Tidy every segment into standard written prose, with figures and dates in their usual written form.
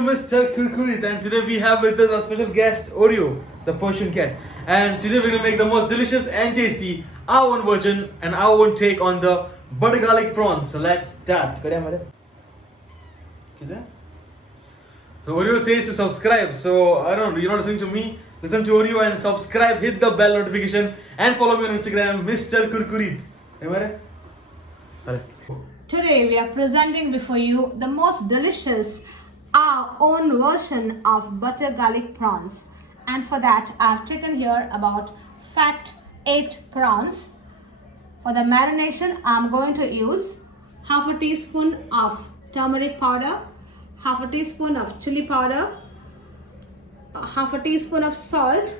your Mr. Kurkurit, and today we have with us our special guest Oreo, the Persian cat. And today we're gonna make the most delicious and tasty our own version and our own take on the butter garlic prawn. So let's start. So Oreo says to subscribe. So I don't know, you're not listening to me. Listen to Oreo and subscribe. Hit the bell notification and follow me on Instagram, Mr. Kurkurit. Today we are presenting before you the most delicious, our own version of butter garlic prawns. And for that I have taken here about fat 8 prawns. For the marination I am going to use half a teaspoon of turmeric powder, half a teaspoon of chilli powder, half a teaspoon of salt,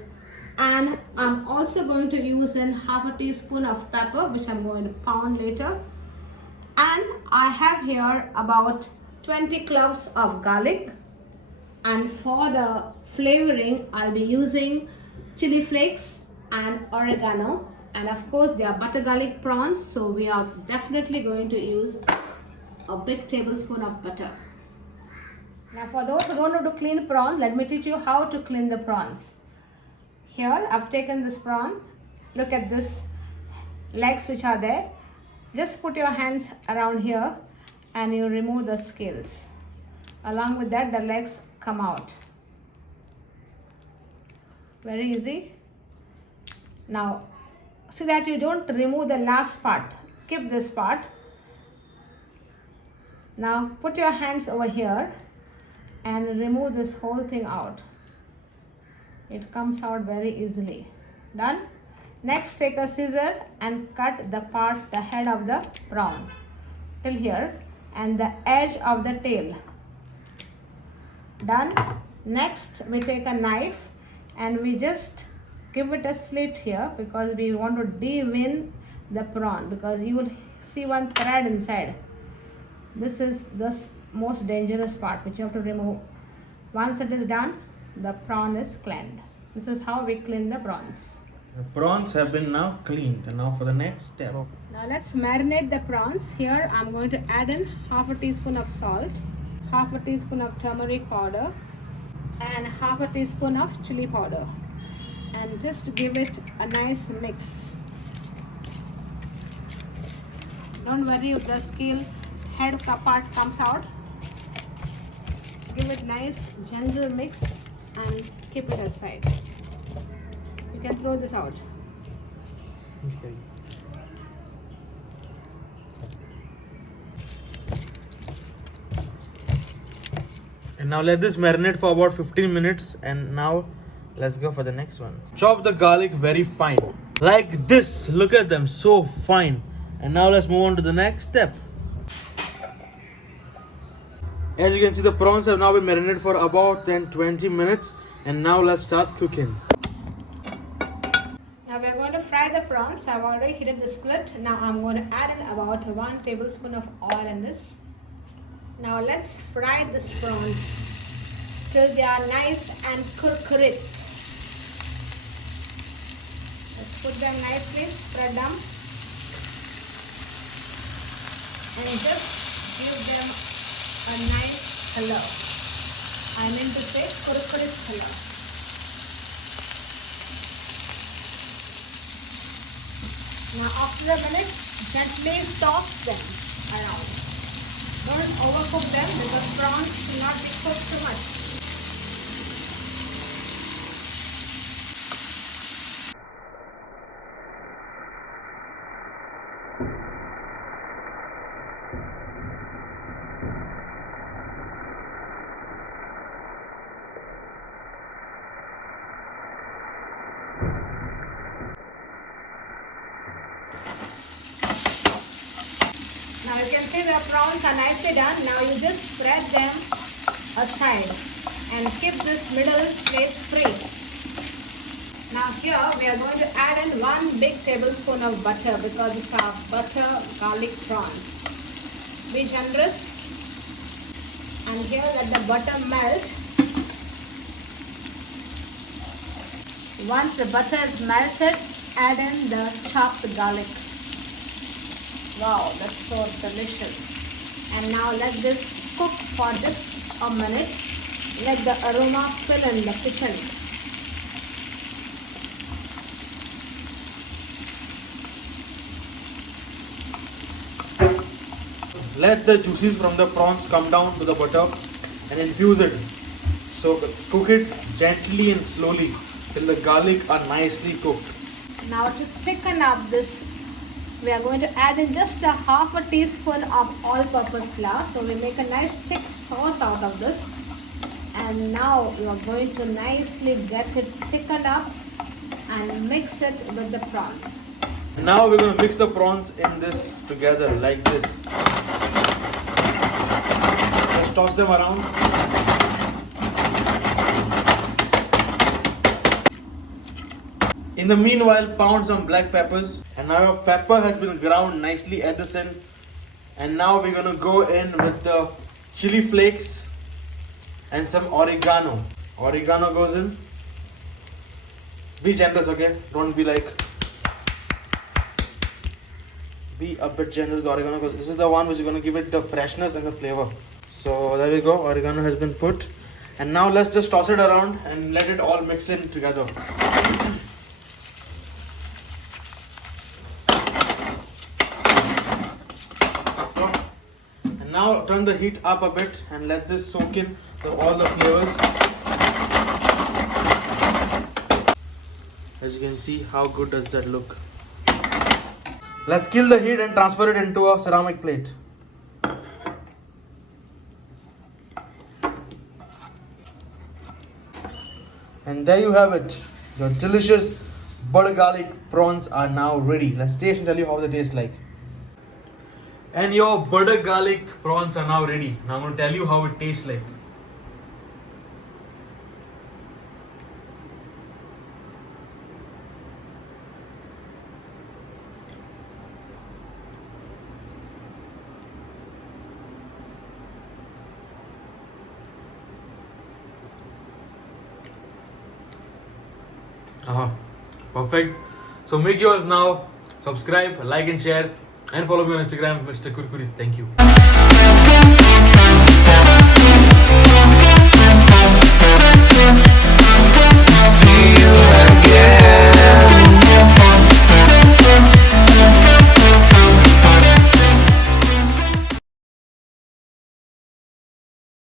and I'm also going to use in half a teaspoon of pepper, which I'm going to pound later. And I have here about 20 cloves of garlic, and for the flavoring I'll be using chili flakes and oregano, and of course they are butter garlic prawns, so we are definitely going to use a big tablespoon of butter. Now for those who don't know to clean prawns, let me teach you how to clean the prawns. Here I've taken this prawn. Look at this legs which are there. Just put your hands around here and you remove the scales. Along with that, the legs come out. Very easy. Now see that you don't remove the last part. Keep this part. Now put your hands over here and remove this whole thing out. It comes out very easily. Done? Next, take a scissor and cut the head of the prawn till here and the edge of the tail. Done? Next, we take a knife and we just give it a slit here because we want to de-vein the prawn, because you will see one thread inside. This is the most dangerous part which you have to remove. Once it is done, the prawn is cleaned. This is how we clean the prawns. The prawns have been now cleaned, and now for the next step. Now let's marinate the prawns. Here I'm going to add in half a teaspoon of salt, half a teaspoon of turmeric powder, and half a teaspoon of chili powder, and just give it a nice mix. Don't worry if the scale head part comes out. Give it nice gentle mix and keep it aside. You can throw this out. Okay. And now let this marinate for about 15 minutes, and now let's go for the next one. Chop the garlic very fine. Like this. Look at them, so fine. And now let's move on to the next step. As you can see, the prawns have now been marinated for about 10-20 minutes, and now let's start cooking. Now we are going to fry the prawns. I've already heated the skillet. Now I'm going to add in about 1 tablespoon of oil in this. Now let's fry these prawns till they are nice and kurkurit. Let's put them nicely, spread them, and just give them a nice color. I mean to say kurkurit color. Now after a minute, gently toss them around. Don't overcook them because prawns should not be cooked too much. Now you can see the prawns are nicely done. Now you just spread them aside and keep this middle place free. Now here we are going to add in 1 big tablespoon of butter because these are butter garlic prawns. Be generous and here let the butter melt. Once the butter is melted, add in the chopped garlic. Wow, that's so delicious. And now let this cook for just a minute. let the aroma fill in the kitchen. Let the juices from the prawns come down to the butter and infuse it. So cook it gently and slowly till the garlic are nicely cooked. Now to thicken up this, we are going to add in just a half a teaspoon of all-purpose flour. So we make a nice thick sauce out of this. And now you are going to nicely get it thickened up and mix it with the prawns. Now we're going to mix the prawns in this together like this. Just toss them around. In the meanwhile, pound some black peppers. And now your pepper has been ground nicely at this end. And now we're going to go in with the chili flakes and some oregano. Oregano goes in. Be generous, okay? Don't be like... Be a bit generous with oregano because this is the one which is going to give it the freshness and the flavor. So there we go, oregano has been put. And now let's just toss it around and let it all mix in together. And now turn the heat up a bit and let this soak in all the flavors. As you can see, how good does that look? Let's kill the heat and transfer it into a ceramic plate. And there you have it. Your delicious butter garlic prawns are now ready. Let's taste and tell you how they taste like. And your butter garlic prawns are now ready. Now I'm going to tell you how it tastes like. Perfect. So make yours now. Subscribe, like and share, and follow me on Instagram, Mr. Kurkuri. Thank you.